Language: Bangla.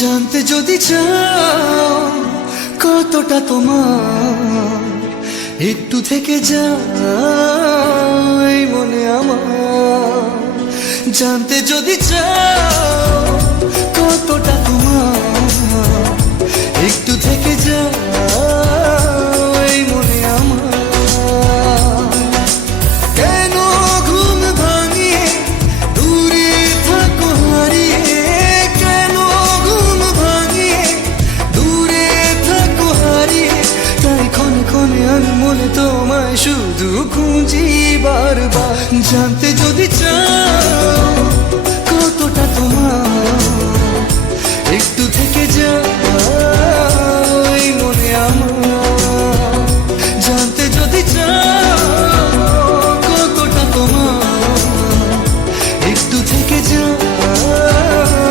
জানতে যদি চাও কতটা তোমার, একটু থেকে যাই মনে আমার। জানতে যদি চাও কতটা তোমার, একটু থেকে যাই মনে আমার। কেন ঘুম ভাঙিয়ে দূরে থাকো হারিয়ে, কেন ঘুম ভাঙিয়ে দূরে থাকো হারিয়ে, তাই ক্ষণে ক্ষণে আমি মনে তোমায় শুধু খুঁজি বারবার। জানতে যদি চাও কতটা তোমার, একটু থেকে যাই মনে আমার। জানতে যদি চাও কতটা তোমার, একটু থেকে যাই।